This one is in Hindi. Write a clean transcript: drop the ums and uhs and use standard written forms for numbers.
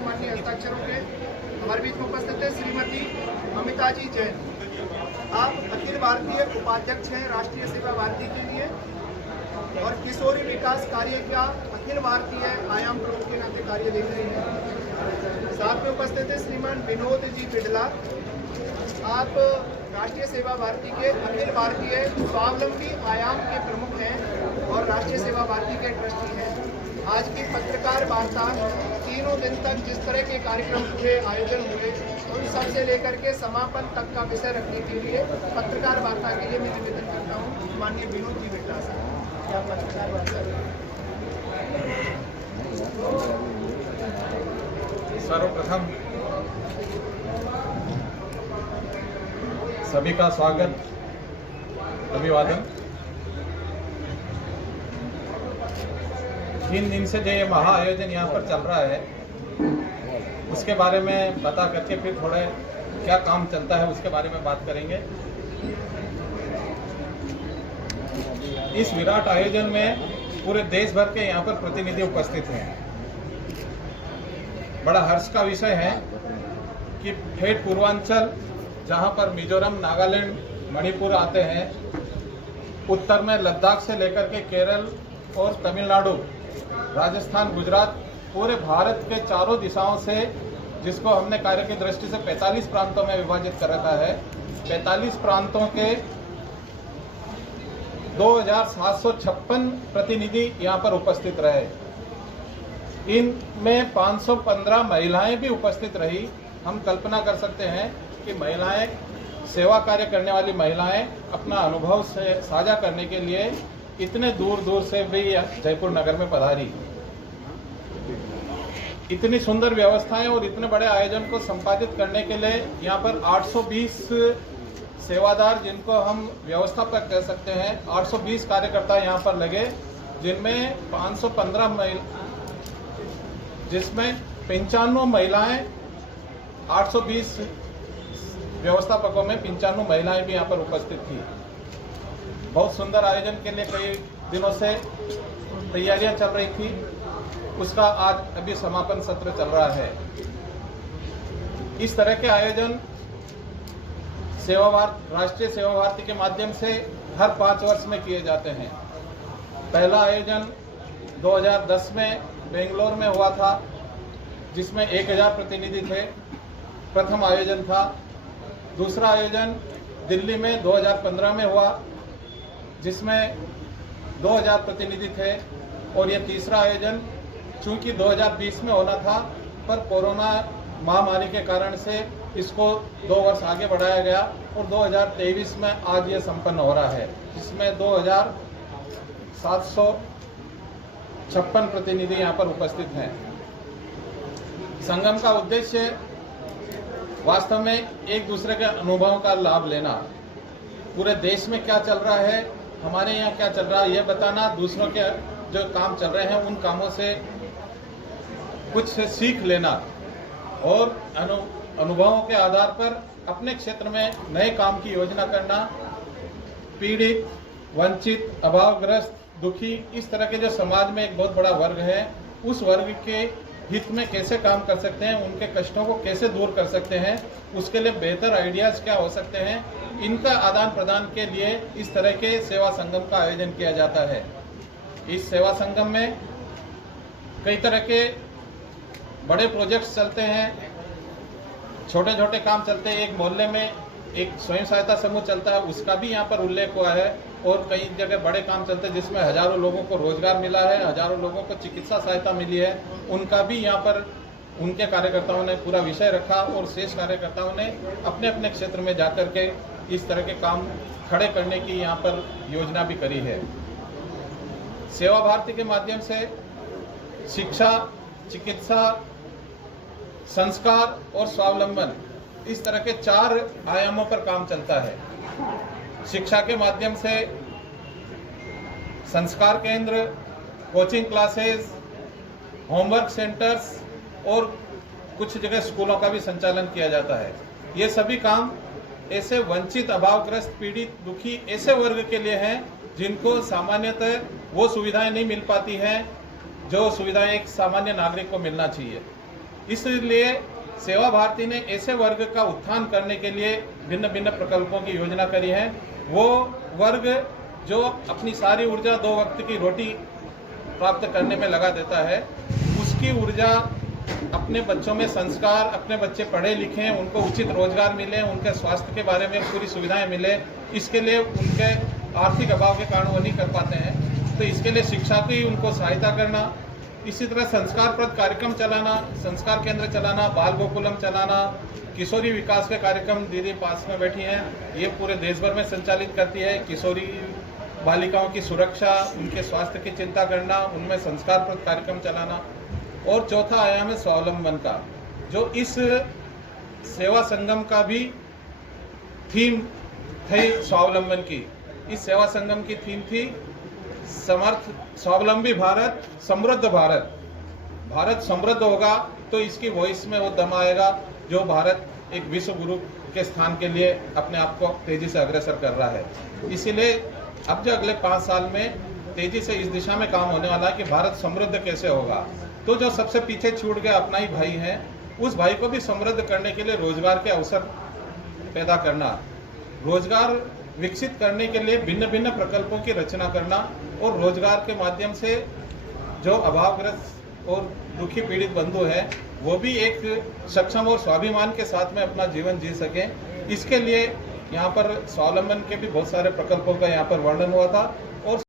हूँ माननीय हस्ताक्षरों के। हमारे बीच में उपस्थित है श्रीमती अमिताजी जैन। आप अखिल भारतीय उपाध्यक्ष हैं राष्ट्रीय सेवा भारती के लिए और किशोरी विकास कार्य का अखिल भारतीय आयाम प्रमुख के नाते कार्य देख रहे हैं। साथ में उपस्थित है श्रीमान विनोद जी बिड़ला। आप राष्ट्रीय सेवा भारती के अखिल भारतीय स्वावलंबी आयाम के प्रमुख हैं और राष्ट्रीय सेवा भारती के ट्रस्टी हैं। आज की पत्रकार वार्ता 3 दिन तक जिस तरह के कार्यक्रम पूरे आयोजन हुए उन सब से लेकर के समापन तक का विषय रखने के लिए पत्रकार वार्ता के लिए मैं निवेदन करता हूँ माननीय विनोद जी बिड़ला से। क्या पत्रकार वार्ता सर्वप्रथम सभी का स्वागत, अभिवादन। 3 दिन से जो ये महा आयोजन यहाँ पर चल रहा है उसके बारे में बता करके फिर थोड़े क्या काम चलता है उसके बारे में बात करेंगे। इस विराट आयोजन में पूरे देश भर के यहाँ पर प्रतिनिधि उपस्थित हैं। बड़ा हर्ष का विषय है कि ठेठ पूर्वांचल जहाँ पर मिजोरम, नागालैंड, मणिपुर आते हैं, उत्तर में लद्दाख से लेकर के केरल और तमिलनाडु, राजस्थान, गुजरात, पूरे भारत के चारों दिशाओं से, जिसको हमने कार्य की दृष्टि से 45 प्रांतों में विभाजित कर रखा है, 45 प्रांतों के 2756 प्रतिनिधि यहाँ पर उपस्थित रहे। इनमें 515 महिलाएं भी उपस्थित रही। हम कल्पना कर सकते हैं कि महिलाएं, सेवा कार्य करने वाली महिलाएं अपना अनुभव से साझा करने के लिए इतने दूर दूर से भी जयपुर नगर में पधारी। इतनी सुंदर व्यवस्थाएं और इतने बड़े आयोजन को संपादित करने के लिए यहाँ पर 820 सेवादार, जिनको हम व्यवस्थापक कह सकते हैं, 820 कार्यकर्ता यहाँ पर लगे, जिनमें 515 जिसमें 95 महिलाएं, 820 व्यवस्थापकों में 95 महिलाएं भी यहाँ पर उपस्थित थी। बहुत सुंदर आयोजन के लिए कई दिनों से तैयारियां चल रही थी। उसका आज अभी समापन सत्र चल रहा है। इस तरह के आयोजन राष्ट्रीय सेवा भारती के माध्यम से हर 5 वर्ष में किए जाते हैं। पहला आयोजन 2010 में बेंगलोर में हुआ था, जिसमें 1000 प्रतिनिधि थे, प्रथम आयोजन था। दूसरा आयोजन दिल्ली में 2015 में हुआ, जिसमें 2000 प्रतिनिधि थे। और यह तीसरा आयोजन चूंकि 2020 में होना था, पर कोरोना महामारी के कारण से इसको 2 वर्ष आगे बढ़ाया गया और 2023 में आज ये संपन्न हो रहा है, जिसमें 2756 प्रतिनिधि यहाँ पर उपस्थित हैं। संगम का उद्देश्य वास्तव में एक दूसरे के अनुभवों का लाभ लेना, पूरे देश में क्या चल रहा है, हमारे यहाँ क्या चल रहा है, ये बताना, दूसरों के जो काम चल रहे हैं उन कामों से कुछ सीख लेना और अनुभवों के आधार पर अपने क्षेत्र में नए काम की योजना करना। पीड़ित, वंचित, अभावग्रस्त, दुखी, इस तरह के जो समाज में एक बहुत बड़ा वर्ग है, उस वर्ग के हित में कैसे काम कर सकते हैं, उनके कष्टों को कैसे दूर कर सकते हैं, उसके लिए बेहतर आइडियाज़ क्या हो सकते हैं, इनका आदान प्रदान के लिए इस तरह के सेवा संगम का आयोजन किया जाता है। इस सेवा संगम में कई तरह के बड़े प्रोजेक्ट्स चलते हैं, छोटे छोटे काम चलते हैं। एक मोहल्ले में एक स्वयं सहायता समूह चलता है, उसका भी यहाँ पर उल्लेख हुआ है। और कई जगह बड़े काम चलते हैं जिसमें हजारों लोगों को रोजगार मिला है, हजारों लोगों को चिकित्सा सहायता मिली है, उनका भी यहाँ पर उनके कार्यकर्ताओं ने पूरा विषय रखा और शेष कार्यकर्ताओं ने अपने अपने क्षेत्र में जाकर के इस तरह के काम खड़े करने की यहाँ पर योजना भी करी है। सेवा भारती के माध्यम से शिक्षा, चिकित्सा, संस्कार और स्वावलंबन, इस तरह के 4 आयामों पर काम चलता है। शिक्षा के माध्यम से संस्कार केंद्र, कोचिंग क्लासेस, होमवर्क सेंटर्स और कुछ जगह स्कूलों का भी संचालन किया जाता है। ये सभी काम ऐसे वंचित, अभावग्रस्त, पीड़ित, दुखी ऐसे वर्ग के लिए हैं जिनको सामान्यतः वो सुविधाएं नहीं मिल पाती हैं जो सुविधाएं एक सामान्य नागरिक को मिलना चाहिए। इसलिए सेवा भारती ने ऐसे वर्ग का उत्थान करने के लिए भिन्न भिन्न प्रकल्पों की योजना करी है। वो वर्ग जो अपनी सारी ऊर्जा 2 वक्त की रोटी प्राप्त करने में लगा देता है, उसकी ऊर्जा अपने बच्चों में संस्कार, अपने बच्चे पढ़े लिखें, उनको उचित रोजगार मिले, उनके स्वास्थ्य के बारे में पूरी सुविधाएं मिले, इसके लिए उनके आर्थिक अभाव के कारण वो नहीं कर पाते हैं, तो इसके लिए शिक्षा की उनको सहायता करना, इसी तरह संस्कारप्रद कार्यक्रम चलाना, संस्कार केंद्र चलाना, बाल गोकुलम चलाना, किशोरी विकास के कार्यक्रम दीदी पास में बैठी हैं, ये पूरे देश भर में संचालित करती है। किशोरी बालिकाओं की सुरक्षा, उनके स्वास्थ्य की चिंता करना, उनमें संस्कारप्रद कार्यक्रम चलाना। और चौथा आयाम है स्वावलंबन का, जो इस सेवा संगम का भी थीम थी स्वावलंबन की। इस सेवा संगम की थीम थी समर्थ स्वावलंबी भारत, समृद्ध भारत। भारत समृद्ध होगा तो इसकी वॉइस में वो दम आएगा जो भारत एक विश्व गुरु के स्थान के लिए अपने आप को तेजी से अग्रसर कर रहा है। इसीलिए अब जो अगले 5 साल में तेजी से इस दिशा में काम होने वाला है कि भारत समृद्ध कैसे होगा। तो जो सबसे पीछे छूट गए अपना ही भाई है, उस भाई को भी समृद्ध करने के लिए रोजगार के अवसर पैदा करना, रोजगार विकसित करने के लिए भिन्न भिन्न प्रकल्पों की रचना करना और रोजगार के माध्यम से जो अभावग्रस्त और दुखी पीड़ित बंधु हैं वो भी एक सक्षम और स्वाभिमान के साथ में अपना जीवन जी सकें। इसके लिए यहाँ पर स्वावलंबन के भी बहुत सारे प्रकल्पों का यहाँ पर वर्णन हुआ था। और